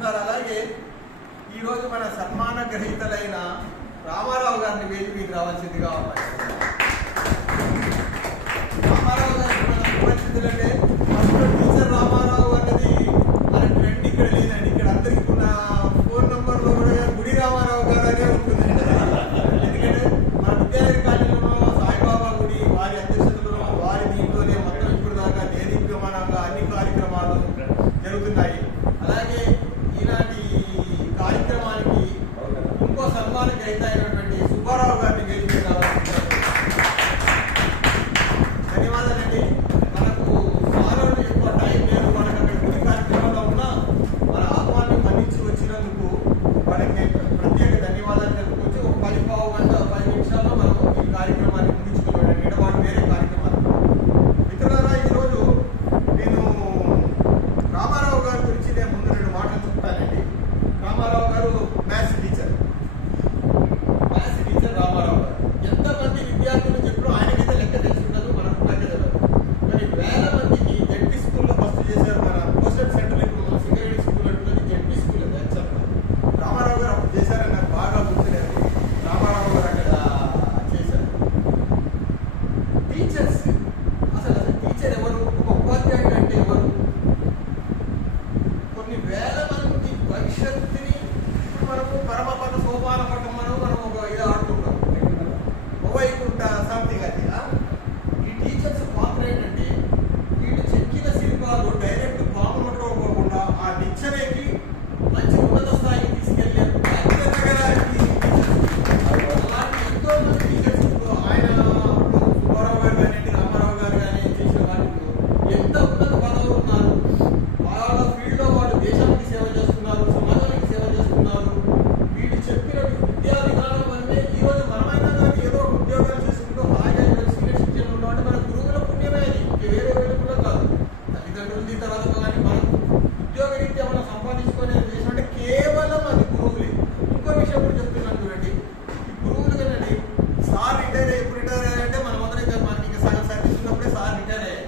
Sir అలాగే ఈరోజు మన సన్మాన గ్రహీతలైన రామారావు గారిని వేదిక మీద రావాల్సిందిగా రామారావు గారి పరిస్థితులంటే టీచర్ రామారావు అన్నది మన ట్రెండ్ ఇక్కడ లేదండి. ఇక్కడ అందరికీ ఉన్న ఫోన్ నంబర్లో కూడా గుడి రామారావు గారు అనే ఉంటుంది. ఎందుకంటే మన విద్యాలయ కాలేజీలో సాయిబాబా గుడి వారి అధ్యక్షతలో వారి దీంట్లోనే మొత్తం ఇప్పుడు దాకా దేదీప్యమానంగా అన్ని కార్యక్రమాలు జరుగుతున్నాయి. అలాగే ఈనాటి కార్యక్రమానికి ఇంకో సన్మాన గ్రహీత అయినటువంటి సుబ్బారావు గారిని వేదిక ధన్యవాదాలండి. మనకు సారోళ్ళు ఎక్కువ టైం లేదు. మనకు అక్కడ గుడి కార్యక్రమంలో ఉన్న మన ఆహ్వానం మన్నించి వచ్చినందుకు వాళ్ళకి ప్రత్యేక ధన్యవాదాలు తెలుపుకొచ్చి ఒక 10 నిమిషాల్లో మనం ఈ కార్యక్రమాన్ని ముగించుకోవాలి. ఇడవాడు వేరే కార్యక్రమాలు. మిత్రులారా, ఈరోజు నేను రామారావు గారి గురించి నేను ముందు 2 మాటలు చెప్తానండి. రామారావు గారు మ్యాథ్స్ టీచర్ రామారావు గారు ఎంతమంది విద్యార్థులు చెప్పిన ఆయనకైతే లెక్క తెలిసి ఉండదు, మనకు తెలియదు. కానీ వేల మందికి జడ్పీ స్కూల్లో ఫస్ట్ చేశారు. మన కోస్టల్ సెంటర్ ఇప్పుడు సింగరేణి స్కూల్ అంటున్నది జడ్పీ స్కూల్ అది యాక్చువల్గా రామారావు గారు అప్పుడు చేశారని నాకు బాగా గుర్తులేదు. రామారావు గారు అక్కడ చేశారు. టీచర్స్ అసలు టీచర్ ఎవరు, ఒక ఉపాధ్యాయుడు అంటే ఎవరు? కొన్ని వేల మంది భవిష్యత్తుని మనకు పరమపద సోపాన పట్టం మనం ఒక ఇది ఆడుకుంటాం వైకుంఠ సంథింగ్ అది. ఈ టీచర్స్ పాత్ర ఏంటంటే వీళ్ళు చెక్కిన శిల్పాలు డైరెక్ట్ పాము పట్టుకోకుండా ఆ నిచ్చెనకి మంచి ఉన్నత స్థాయికి తీసుకెళ్ళే నగరానికి అలాంటి ఎంతో మంది టీచర్స్ ఆయన సుబ్బారావు గారు కానీ రామారావు గారు కానీ చేసిన వాటిలో ఎంత ఉన్నత పదవులు ఉన్నారు. వాళ్ళ ఫీల్డ్లో వాళ్ళు దేశానికి సేవ చేస్తున్నారు, సమాజానికి సేవ చేస్తున్నారు. వీళ్ళు చెప్పిన విద్యా విధానం వల్లే ఈరోజు మనమైనా కానీ ఏదో ఉద్యోగాలు చేసుకుంటూ హాయిగా సీనియర్ సిటిజన్ ఉన్నాం అంటే మన గురువుల పుణ్యమే. అది వేరే వేరే కూడా కాదు. తల్లిదండ్రులది తర్వాత కానీ మనం ఉద్యోగ రీత్యా మనం సంపాదించుకొని చేసినట్టే కేవలం అది గురువులే. ఇంకో విషయం కూడా చెప్తున్నాను చూడండి. ఈ గురువులు కదండి సార్ రిటైర్ అయ్యారంటే మనం అందరం మనకి ఇంకా సగం సర్వీస్ ఉన్నప్పుడే సార్ రిటైర్ అయ్యారు.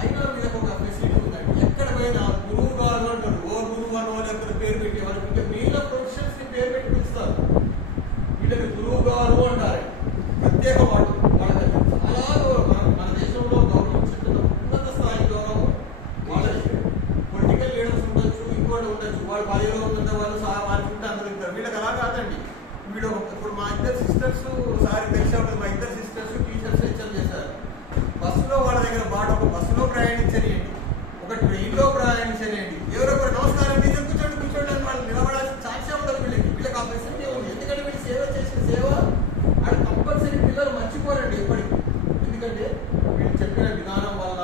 అయినా మీద ఒక ఫెసిలిటీ ఉందండి. ఎక్కడ పోయినా గురువు గారు అంటారు. ఓ గురువు అని వాళ్ళు ఎక్కడ పేరు పెట్టేవారు. ఇంకా వీళ్ళ ప్రొఫెషన్స్ ని పేరు పెట్టి పిలుస్తారు. వీళ్ళని గురువు గారు అంటారు. ప్రత్యేక వాడు వాళ్ళకి చాలా మన దేశంలో గౌరవించుతున్న ఉన్నత స్థాయి గౌరవం వాళ్ళకి. పొలిటికల్ లీడర్స్ ఉండొచ్చు, ఇంకోటి ఉండొచ్చు. వాళ్ళు 10 ఉంటుంటే వాళ్ళు మార్చుకుంటే అందరూ ఉంటారు. వీళ్ళకి అలా కాదండి. వీళ్ళు ఇప్పుడు మా ఇద్దరు సిస్టర్స్ సారి తెలిసే ఉంటుంది. మా ఇద్దరు సిస్టర్స్ టీచర్స్ హెచ్చర్ చేశారు. బస్సులో వాళ్ళ దగ్గర ఒక బస్సులో ప్రయాణించనియండి, ఒక ట్రైన్లో ప్రయాణించనియండి. ఎవరో కూడా నమస్కారం టీచర్ కూర్చోండి అని వాళ్ళు నిలబడాల్సిన ఛాన్సే ఉండదు. వీళ్ళకి ఆ ఫెసిలిటీ ఉంది. ఎందుకంటే వీళ్ళు సేవ చేసిన సేవ అది కంపల్సరీ పిల్లలు మర్చిపోరండి ఎప్పటికీ. ఎందుకంటే వీళ్ళు చెప్పిన విధానం వల్ల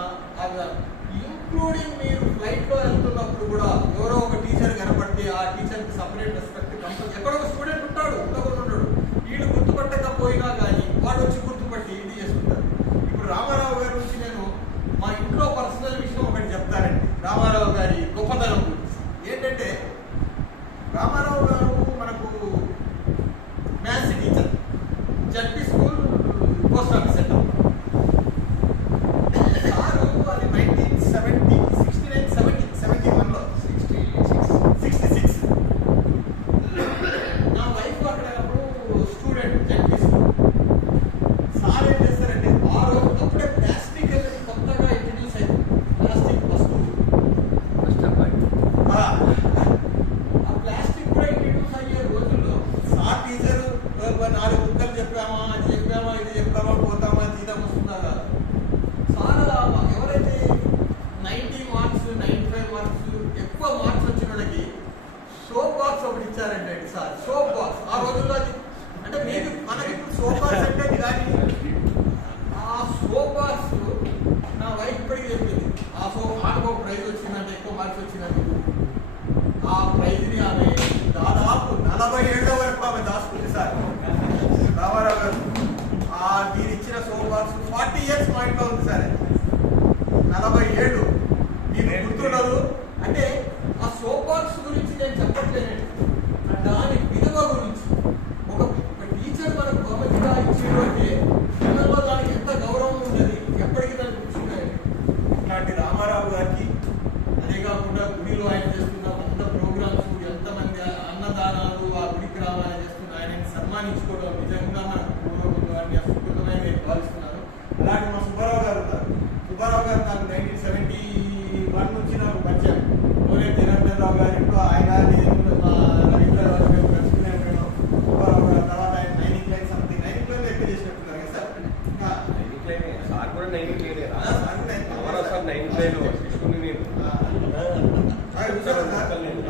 ఇంక్లూడింగ్ మీరు ఫ్లైట్లో వెళ్తున్నప్పుడు కూడా ఎవరో ఒక టీచర్ కనపడితే ఆ టీచర్కి సపరేట్ రెస్పెక్ట్ కంపల్సరీ. ఎక్కడో ఒక స్టూడెంట్ ఉంటాడు, ఇంకొకరు ఉంటాడు. వీళ్ళు గుర్తుపట్టకపోయినా కానీ వాడు వచ్చి గుర్తుపట్టి ఇది చేసుకుంటారు. ఇప్పుడు రామారావు గారి నుంచి నేను మా ఇంట్లో పర్సనల్ విషయం ఒకటి చెప్తానండి. రామారావు గారి గొప్పతనం గురించి ఏంటంటే, రామారావు గారు మనకు maths teacher, ZP school, post office centre. Sir అది 1971లో 66 నా వైఫ్ అక్కడ స్టూడెంట్ జడ్పీ స్కూల్. సార్ ఏం చేస్తారంటే ఆ రోజు అప్పుడే ప్లాస్టిక్ కొత్తగా ఇంట్రడ్యూస్ అయింది. ప్లాస్టిక్ వస్తువులు ఆ ప్లాస్టిక్ కూడా ఇంట్రడ్యూస్ అయ్యే రోజుల్లో సార్ టీచర్ 4 బుక్కలు చెప్పామా, అది చెప్పామా, ఇది చెప్పామా, పోతామా, జీతం వస్తుందా కాదు. సార్ ఎవరైతే 90 మార్క్స్ 95 మార్క్స్ ఎక్కువ మార్క్స్ వచ్చిన వాళ్ళకి సోప్ బాక్స్ ఒకటి ఇచ్చారంటే సార్. సోప్ బాక్స్ ఆ రోజుల్లో అది అంటే మీకు మనకి సోప్ బాక్స్ అంటే కానీ ఆ సోప్ బాక్స్ నా వైఫ్ ఇప్పటికీ చెప్పింది. ఆ సోప్ ఆటకు ఒక ప్రైజ్ వచ్చిందంటే, ఎక్కువ మార్క్స్ వచ్చిందంటే ఆ ప్రైజ్ని ఆమె దాదాపు 40 ఏళ్ల వరకు ఆమె దాచుకుంది సార్. రామారావు గారు మీరు ఇచ్చిన సోప్ బాక్స్ 40 ఇయర్స్ మా ఇంట్లో ఉంది సార్. 40 ఏళ్ళు మీకు గుర్తుండదు అంటే ఆ సోప్ బాక్స్ గురించి నేను చెప్పట్లేనండి. దాని విలువ గురించి ఒక టీచర్ మనకు బహుమతిగా ఇచ్చేటువంటి పిల్లల్లో దానికి ఎంత గౌరవం ఉండేది. 9 లేదేరా సార్ 9 లేదు శిష్యుని నేను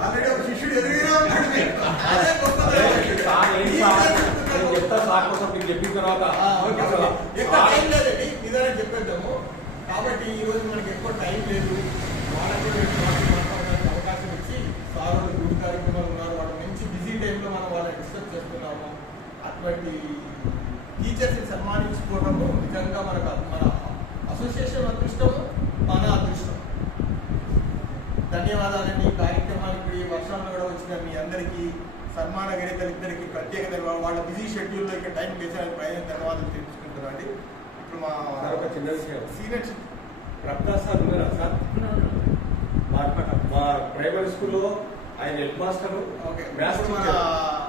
ఆల్రెడీ ఒక శిష్యుడు ఎదురుగా ఉన్నాడు మీకు. అదే గొప్పతనం. నేను చెప్తా సార్ కోసం మీకు చెప్పిన తర్వాత ఎక్కువ టైం లేదండి ఇదనే చెప్పేద్దాము. కాబట్టి ఈ రోజు మనకి ఎక్కువ టైం లేదు. వాళ్ళకు మాట్లాడడానికి అవకాశం ఇచ్చి సార్ వాళ్ళు గ్రూప్ కార్యక్రమాలు ఉన్నారు, వాళ్ళు మంచి బిజీ టైంలో మనం వాళ్ళని డిస్టర్బ్ చేస్తున్నాము. అటువంటి టీచర్స్ని సన్మానించుకోవడము నిజంగా మన అసోసియేషన్ అదృష్టము, మన అదృష్టం. ధన్యవాదాలండి. ఈ కార్యక్రమానికి ఈ వర్షంలో కూడా వచ్చిన మీ అందరికీ సన్మాన గ్రహీతలు ఇద్దరికి ప్రత్యేక ధన్యవాదాలు. వాళ్ళ బిజీ షెడ్యూల్లో ఇక్కడ టైం కేసానికి ధన్యవాదాలు తెలుసుకుంటున్నాండి. ఇప్పుడు మా ఒక చిన్న విషయం, సీనియర్ ప్రకాశ్ సార్ ఉన్నారా సార్? మా ప్రైమరీ స్కూల్లో ఆయన హెడ్ మాస్టర్, ఓకే మ్యాథ్స్ మన టీచర్.